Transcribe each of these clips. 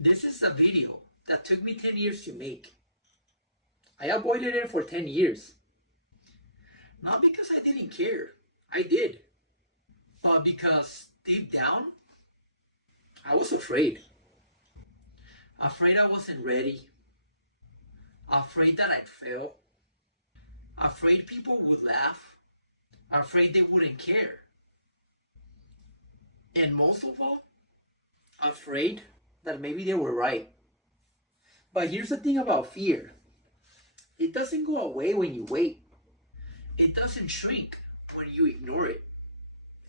This is a video that took me 10 years to make. I avoided it for 10 years. Not because I didn't care, I did. But because deep down, I was afraid. Afraid I wasn't ready. Afraid that I'd fail. Afraid people would laugh. Afraid they wouldn't care. And most of all, afraid that maybe they were right. But here's the thing about fear. It doesn't go away when you wait. It doesn't shrink when you ignore it.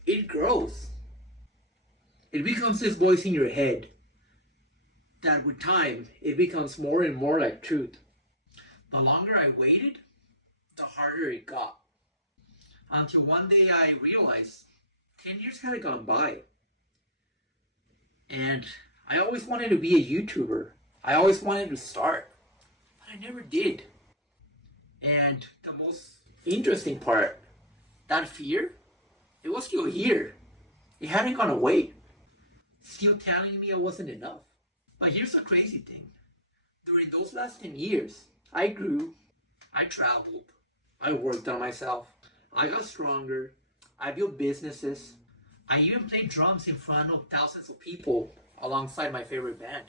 It grows. It becomes this voice in your head that with time, it becomes more and more like truth. The longer I waited, the harder it got. Until one day I realized 10 years had gone by. And I always wanted to be a YouTuber. I always wanted to start, but I never did. And the most interesting part, that fear, it was still here. It hadn't gone away. Still telling me I wasn't enough. But here's the crazy thing. During those last 10 years, I grew, I traveled, I worked on myself, I got stronger, I built businesses, I even played drums in front of thousands of people alongside my favorite band.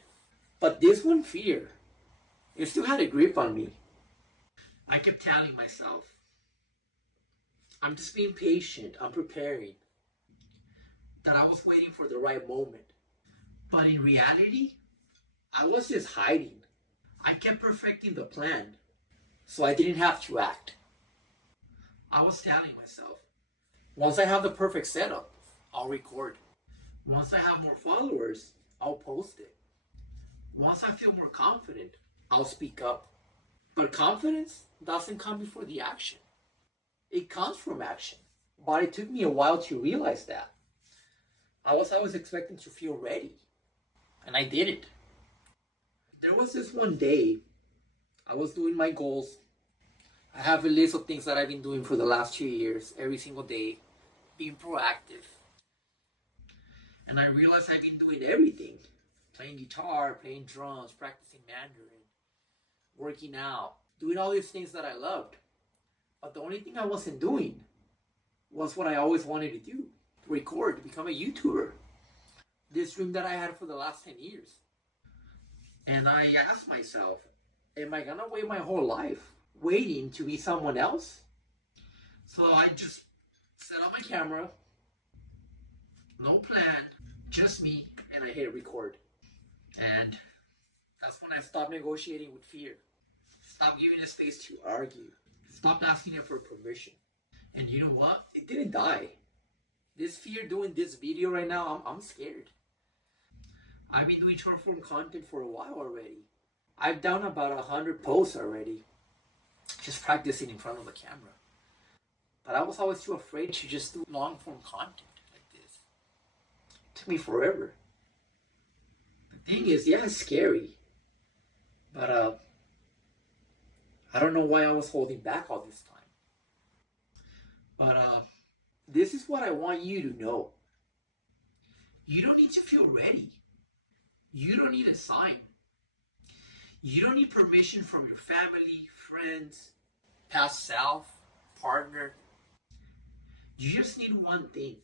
But this one fear, it still had a grip on me. I kept telling myself, I'm just being patient, I'm preparing. That I was waiting for the right moment. But in reality, I was just hiding. I kept perfecting the plan, so I didn't have to act. I was telling myself, once I have the perfect setup, I'll record. Once I have more followers, I'll post it. Once I feel more confident, I'll speak up. But confidence doesn't come before the action. It comes from action. But it took me a while to realize that. I was always expecting to feel ready. And I didn't. There was this one day, I was doing my goals. I have a list of things that I've been doing for the last 2 years, every single day, being proactive. And I realized I've been doing everything. Playing guitar, playing drums, practicing Mandarin, working out, doing all these things that I loved. But the only thing I wasn't doing was what I always wanted to do. Record, to become a YouTuber. This dream that I had for the last 10 years. And I asked myself, am I gonna wait my whole life waiting to be someone else? So I just set up my camera, no plan, just me, and I hit record. And that's when I stopped negotiating with fear. Stopped giving it space to argue. Stopped asking it for permission. And you know what? It didn't die. This fear doing this video right now, I'm scared. I've been doing short form content for a while already. I've done about 100 posts already. Just practicing in front of the camera. But I was always too afraid to just do long form content like this. It took me forever. The thing is, yeah, it's scary. But I don't know why I was holding back all this time. But this is what I want you to know. You don't need to feel ready. You don't need a sign. You don't need permission from your family, friends, past self, partner. You just need one thing.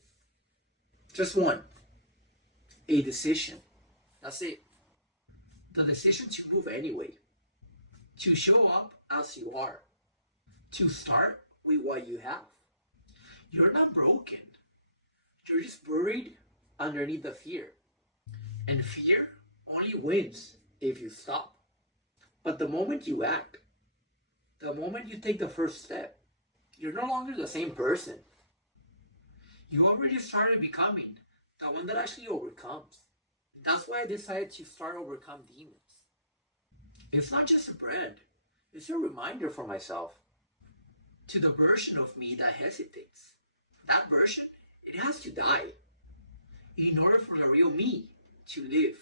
Just one. A decision. That's it. The decision to move anyway. To show up as you are. To start with what you have. You're not broken. You're just buried underneath the fear. And fear only wins if you stop. But the moment you act, the moment you take the first step, you're no longer the same person. You already started becoming the one that actually overcomes. That's why I decided to start OvercomeDemons. It's not just a brand. It's a reminder for myself. To the version of me that hesitates. That version, it has to die. In order for the real me to live.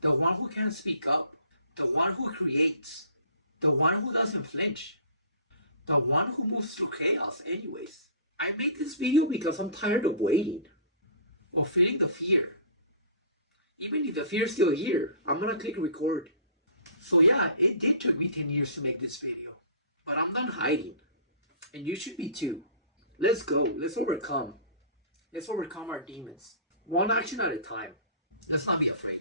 The one who can speak up. The one who creates. The one who doesn't flinch. The one who moves through chaos anyways. I made this video because I'm tired of waiting. Of feeling the fear. Even if the fear is still here, I'm gonna click record. So yeah, it did took me 10 years to make this video. But I'm done hiding. And you should be too. Let's go. Let's overcome. Let's overcome our demons. One action at a time. Let's not be afraid.